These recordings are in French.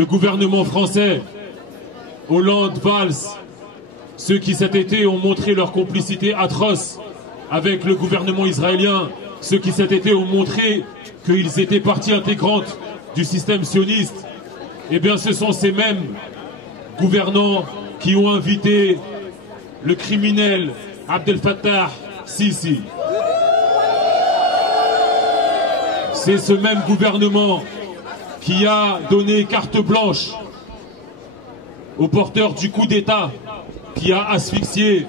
le gouvernement français, Hollande, Valls, ceux qui cet été ont montré leur complicité atroce avec le gouvernement israélien, ceux qui cet été ont montré qu'ils étaient partie intégrante du système sioniste, eh bien ce sont ces mêmes gouvernants qui ont invité le criminel Abdel Fattah Sisi. C'est ce même gouvernement qui a donné carte blanche aux porteurs du coup d'État, qui a asphyxié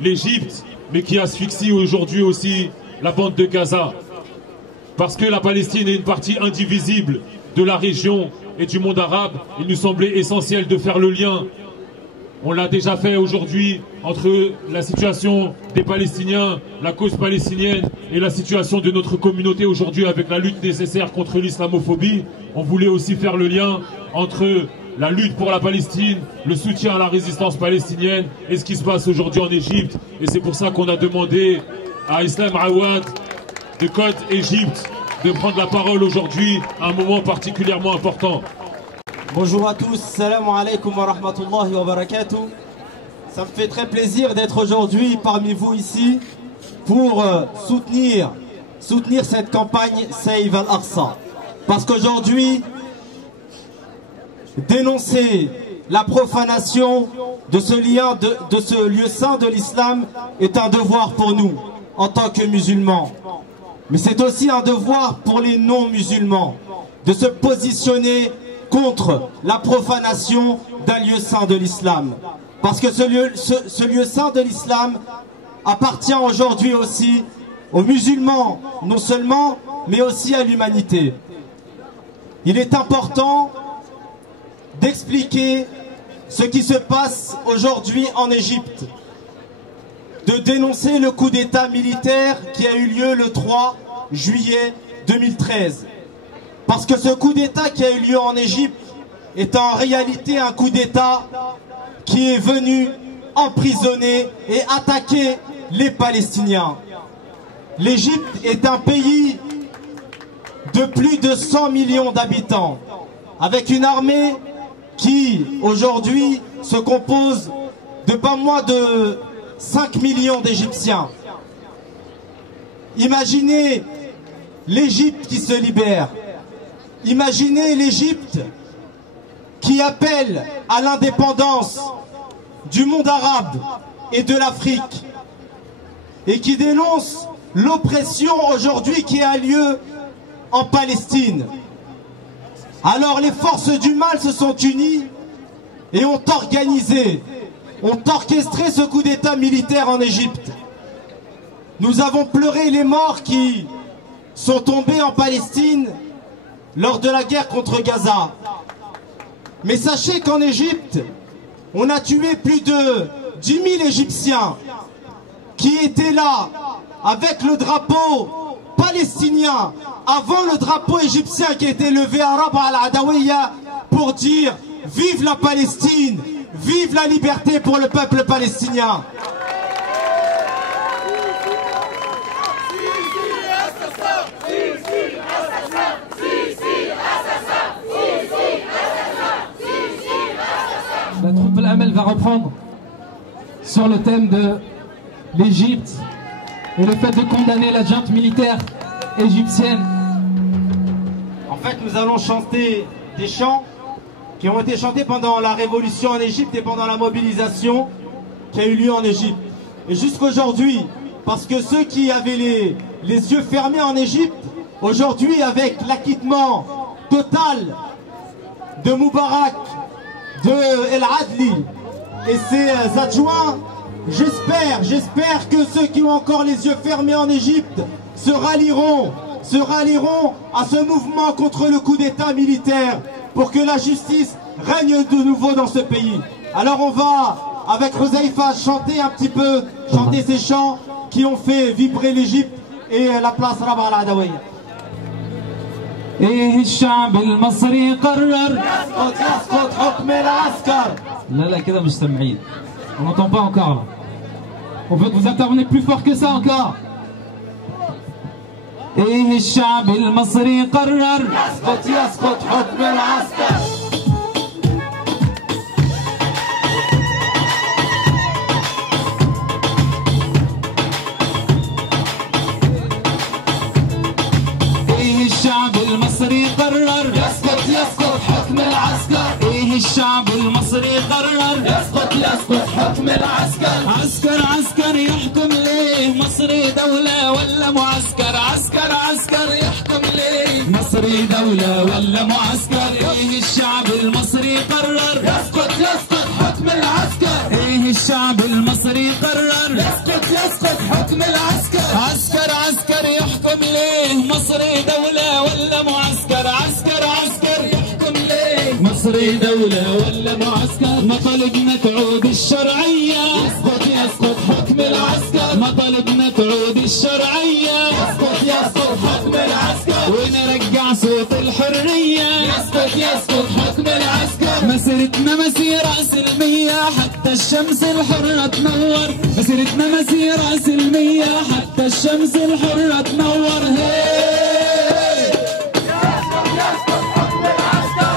l'Égypte, mais qui asphyxie aujourd'hui aussi la bande de Gaza. Parce que la Palestine est une partie indivisible de la région et du monde arabe, il nous semblait essentiel de faire le lien. On l'a déjà fait aujourd'hui entre la situation des Palestiniens, la cause palestinienne et la situation de notre communauté aujourd'hui avec la lutte nécessaire contre l'islamophobie. On voulait aussi faire le lien entre la lutte pour la Palestine, le soutien à la résistance palestinienne et ce qui se passe aujourd'hui en Égypte. Et c'est pour ça qu'on a demandé à Islam Awad de Code Égypte de prendre la parole aujourd'hui à un moment particulièrement important. Bonjour à tous, salam alaikum wa rahmatullahi wa barakatuh. Ça me fait très plaisir d'être aujourd'hui parmi vous ici pour soutenir cette campagne Save al-Aqsa. Parce qu'aujourd'hui, dénoncer la profanation de ce lieu saint de l'islam est un devoir pour nous en tant que musulmans. Mais c'est aussi un devoir pour les non-musulmans de se positionner contre la profanation d'un lieu saint de l'islam. Parce que ce lieu saint de l'islam appartient aujourd'hui aussi aux musulmans, non seulement, mais aussi à l'humanité. Il est important d'expliquer ce qui se passe aujourd'hui en Égypte, de dénoncer le coup d'État militaire qui a eu lieu le 3 juillet 2013. Parce que ce coup d'État qui a eu lieu en Égypte est en réalité un coup d'État qui est venu emprisonner et attaquer les Palestiniens. L'Égypte est un pays de plus de 100 millions d'habitants, avec une armée qui aujourd'hui se compose de pas moins de 5 millions d'Égyptiens. Imaginez l'Égypte qui se libère. Imaginez l'Égypte qui appelle à l'indépendance du monde arabe et de l'Afrique et qui dénonce l'oppression aujourd'hui qui a lieu en Palestine. Alors les forces du mal se sont unies et ont orchestré ce coup d'État militaire en Égypte. Nous avons pleuré les morts qui sont tombés en Palestine lors de la guerre contre Gaza. Mais sachez qu'en Égypte, on a tué plus de 10 000 Égyptiens qui étaient là avec le drapeau palestinien avant le drapeau égyptien qui était levé à Rabaa al-Adawiya pour dire vive la Palestine, vive la liberté pour le peuple palestinien. La troupe Al-Amal va reprendre sur le thème de l'Égypte et le fait de condamner la junte militaire égyptienne. En fait, nous allons chanter des chants qui ont été chantés pendant la révolution en Égypte et pendant la mobilisation qui a eu lieu en Égypte. Et jusqu'aujourd'hui, parce que ceux qui avaient les yeux fermés en Égypte, aujourd'hui avec l'acquittement total de Moubarak, de El Adli et ses adjoints, j'espère que ceux qui ont encore les yeux fermés en Égypte se rallieront à ce mouvement contre le coup d'État militaire pour que la justice règne de nouveau dans ce pays. Alors on va, avec Rosaïfa, chanter un petit peu, chanter ces chants qui ont fait vibrer l'Égypte et la place Rabaa al-Adawiya. ايه الشعب المصري قرر يسقط حكم العسكر. لا كده مش سامعين. On n'entend pas encore là. On veut que vous intervenez plus fort que ça encore. ايه الشعب المصري قرر يسقط حكم العسكر. يسقط حكم العسكر. عسكر عسكر يحكم ليه؟ مصري دولة ولا معسكر؟ عسكر عسكر يحكم ليه؟ مصري دولة ولا معسكر؟ ايه الشعب المصري قرر يسقط حكم العسكر. ايه الشعب المصري قرر يسقط حكم العسكر. عسكر عسكر يحكم ليه؟ مصري دولة ولا معسكر؟ عسكر عسكر يحكم ليه؟ مصري دولة ولا معسكر؟ مطالبنا تعود الشرعية يسقط حكم العسكر. مطالبنا تعود الشرعية يسقط حكم العسكر. ونرجع صوت الحرية يسقط حكم العسكر. مسيرتنا مسيرة سلمية حتى الشمس الحرة تنور. مسيرتنا مسيرة سلمية حتى الشمس الحرة تنور.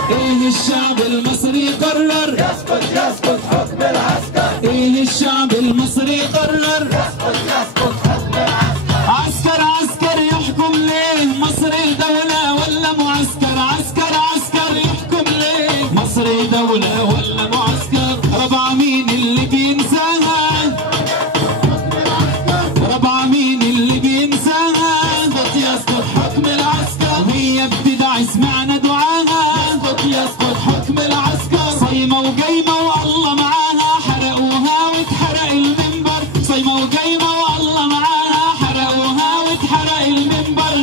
ايه الشعب المصري قرر يسقط حكم العسكر. ايه الشعب المصري قرر يسقط حكم العسكر. عسكر عسكر يحكم ليه؟ مصري دولة ولا معسكر؟ عسكر عسكر يحكم ليه؟ مصري دولة ولا معسكر؟ ربع مين اللي بينساها؟ ربع مين اللي بينساها؟ يسقط حكم العسكر. هي ابتدع سمعنا دعاها يسقط حكم العسكر. صيمة وقايمة والله معاها حرقوها واتحرق المنبر. صيمة وقايمة والله معاها حرقوها واتحرق المنبر.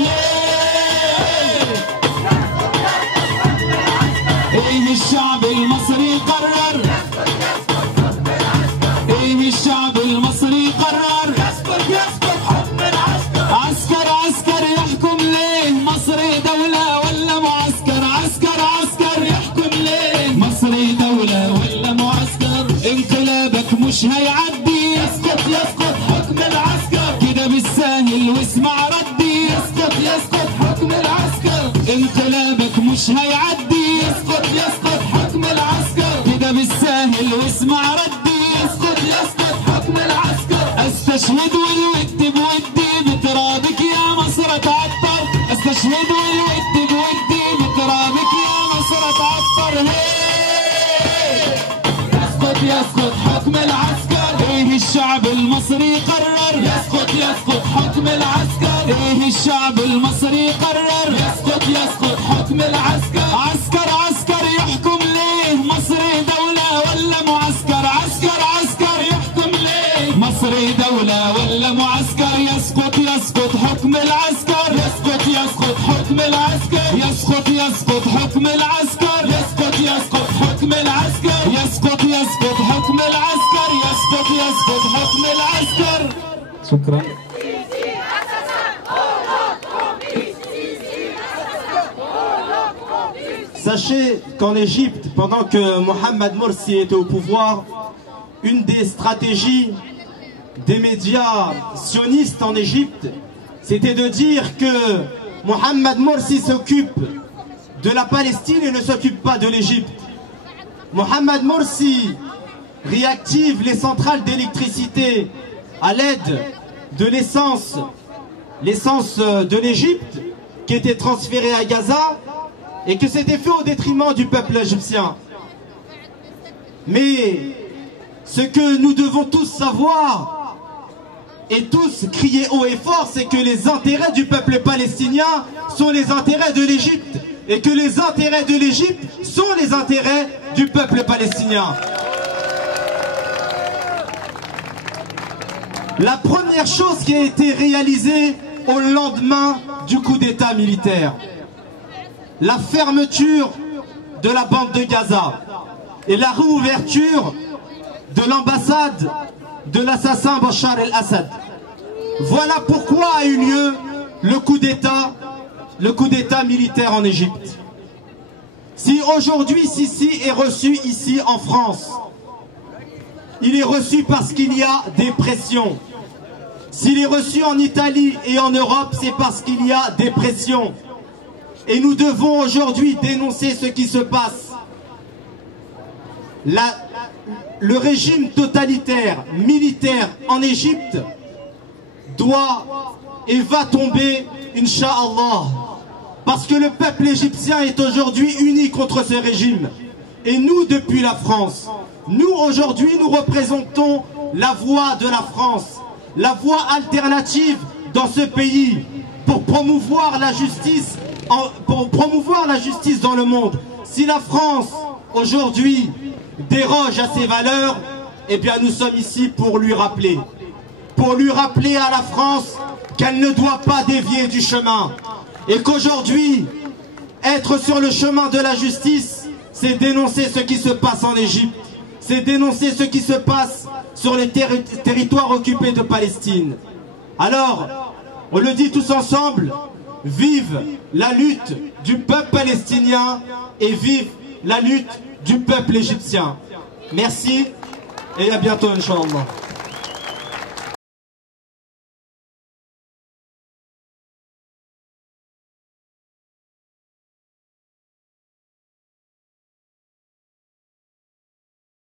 ايه الشعب المصري قرر ايه الشعب المصري قرر يسقط حكم العسكر. عسكر عسكر يحكم ليه؟ مصري دولة ولا معسكر؟ عسكر عسكر يحكم ليه؟ مصري دولة ولا معسكر؟ انقلابك مش هيعدي يسقط حكم العسكر. كده بالساهل واسمع ردي يسقط حكم العسكر. انقلابك مش هيعدي يسقط حكم العسكر. كده بالساهل واسمع ردي يسقط حكم العسكر. استشهد والود بودي بترابك يا مصر تعطر. استشهد والود بودي بترابك يا مصر تعطر. يسقط حكم العسكر. ايه الشعب المصري قرر يسقط حكم العسكر. ايه الشعب المصري قرر يسقط حكم العسكر. عسكر عسكر يحكم ليه؟ مصري دولة ولا معسكر؟ عسكر عسكر يحكم ليه؟ مصري دولة ولا معسكر؟ يسقط حكم العسكر. يسقط حكم العسكر. يسقط حكم العسكر. يسقط حكم العسكر. يسقط حكم العسكر. يسقط حكم العسكر. شكرا. Sachez qu'en Égypte, pendant que Mohamed Morsi était au pouvoir, une des stratégies des médias sionistes en Égypte, c'était de dire que Mohamed Morsi s'occupe de la Palestine et ne s'occupe pas de l'Égypte. Mohamed Morsi réactive les centrales d'électricité à l'aide de l'essence de l'Égypte qui était transférée à Gaza et que c'était fait au détriment du peuple égyptien. Mais ce que nous devons tous savoir et tous crier haut et fort, c'est que les intérêts du peuple palestinien sont les intérêts de l'Égypte et que les intérêts de l'Égypte sont les intérêts du peuple palestinien. La première chose qui a été réalisée au lendemain du coup d'État militaire, la fermeture de la bande de Gaza et la réouverture de l'ambassade de l'assassin Bachar el-Assad. Voilà pourquoi a eu lieu le coup d'État militaire en Égypte. Si aujourd'hui Sisi est reçu ici en France, il est reçu parce qu'il y a des pressions. S'il est reçu en Italie et en Europe, c'est parce qu'il y a des pressions. Et nous devons aujourd'hui dénoncer ce qui se passe. Le régime totalitaire, militaire en Égypte doit et va tomber, Inch'Allah. Parce que le peuple égyptien est aujourd'hui uni contre ce régime. Et nous, depuis la France, Nous, aujourd'hui, nous représentons la voix de la France, la voix alternative dans ce pays pour promouvoir la justice, dans le monde. Si la France, aujourd'hui, déroge à ses valeurs, eh bien nous sommes ici pour lui rappeler à la France qu'elle ne doit pas dévier du chemin. Et qu'aujourd'hui, être sur le chemin de la justice, c'est dénoncer ce qui se passe en Égypte, c'est dénoncer ce qui se passe sur les territoires occupés de Palestine. Alors, on le dit tous ensemble, vive la lutte du peuple palestinien et vive la lutte du peuple égyptien. Merci et à bientôt, Inch'Allah.